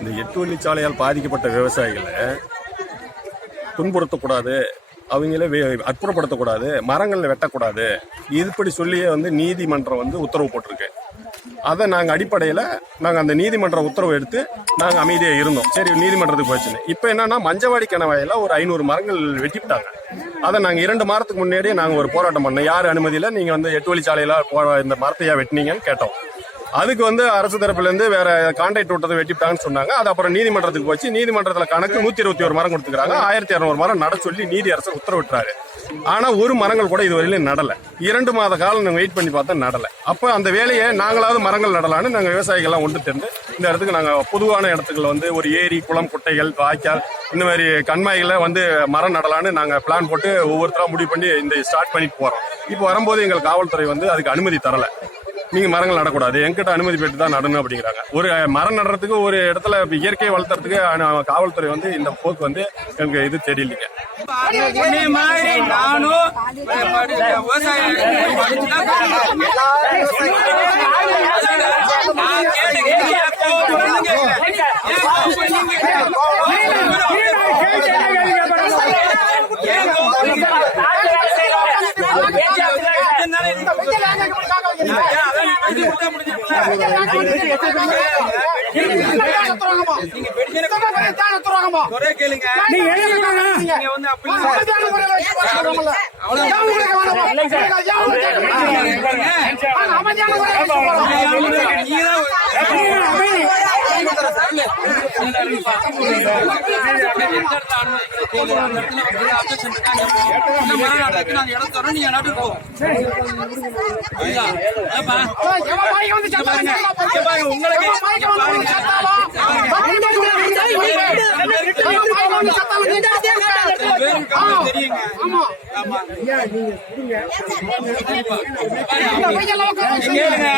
இந்த எட்டு வழிச்சாலையால் பாதிக்கப்பட்ட விவசாயிகளை துன்புறுத்தக்கூடாது அவங்கள அற்புறப்படுத்தக்கூடாது அப்புறப்படுத்தக்கூடாது மரங்களை வெட்டக்கூடாது. இதுபடி சொல்லியே வந்து நீதிமன்றம் வந்து உத்தரவு போட்டிருக்கு. அதை நாங்கள் அடிப்படையில் நாங்கள் அந்த நீதிமன்ற உத்தரவு எடுத்து நாங்கள் அமைதியாக இருந்தோம். சரி நீதிமன்றத்துக்கு போச்சுன்னு. இப்போ என்னன்னா மஞ்சவாடி கணவாயில் ஒரு ஐநூறு மரங்கள் வெட்டிவிட்டாங்க. அதை நாங்கள் இரண்டு மாதத்துக்கு முன்னாடியே நாங்கள் ஒரு போராட்டம் பண்ணோம். யார் அனுமதியில் நீங்கள் வந்து எட்டு வழிச்சாலையில் போ- இந்த மரத்தையா வெட்டினீங்கன்னு கேட்டோம். அதுக்கு வந்து அரசு தரப்புலேருந்து வேற கான்ட்ராக்ட் விட்டதை வெட்டிவிட்டாங்கன்னு சொன்னாங்க. அது அப்புறம் நீதிமன்றத்துக்கு போச்சு. நீதிமன்றத்தில் கணக்கு நூற்றி இருபத்தி ஒரு மரம் கொடுத்துக்கிறாங்க. ஆயிரத்தி இரநூறு மரம் நட சொல்லி நீதி அரசர் உத்தரவிட்டாரு ஆனால் ஒரு மரங்கள் கூட இதுவரையிலும் நடலை. இரண்டு மாத காலம் நாங்கள் வெயிட் பண்ணி பார்த்தா நடலை. அப்போ அந்த வேலையை நாங்களாவது மரங்கள் நடலான்னு நாங்கள் விவசாயிகள்லாம் ஒன்று தெரிந்து இந்த இடத்துக்கு நாங்கள் பொதுவான இடத்துக்குள்ள வந்து ஒரு ஏரி குளம் குட்டைகள் வாய்க்கால் இந்த மாதிரி கண்மாய்களை வந்து மரம் நடலான்னு நாங்கள் பிளான் போட்டு ஒவ்வொருத்தராக முடிவு பண்ணி இந்த ஸ்டார்ட் பண்ணிட்டு போகிறோம் இப்போ வரும்போது எங்கள் காவல்துறை வந்து அதுக்கு அனுமதி தரலை. நீங்க மரங்கள் நடக்கூடாது. எங்கிட்ட அனுமதி பெற்று தான் நடணும் அப்படிங்கிறாங்க. ஒரு மரம் நடுறதுக்கு ஒரு இடத்துல இப்ப இயற்கையை வளர்த்துறதுக்கு காவல்துறை வந்து இந்த போக்கு வந்து எனக்கு இது தெரியலீங்க. மாதிரி நானும் விவசாயம் ஏன் தெரியுங்க கேளுங்க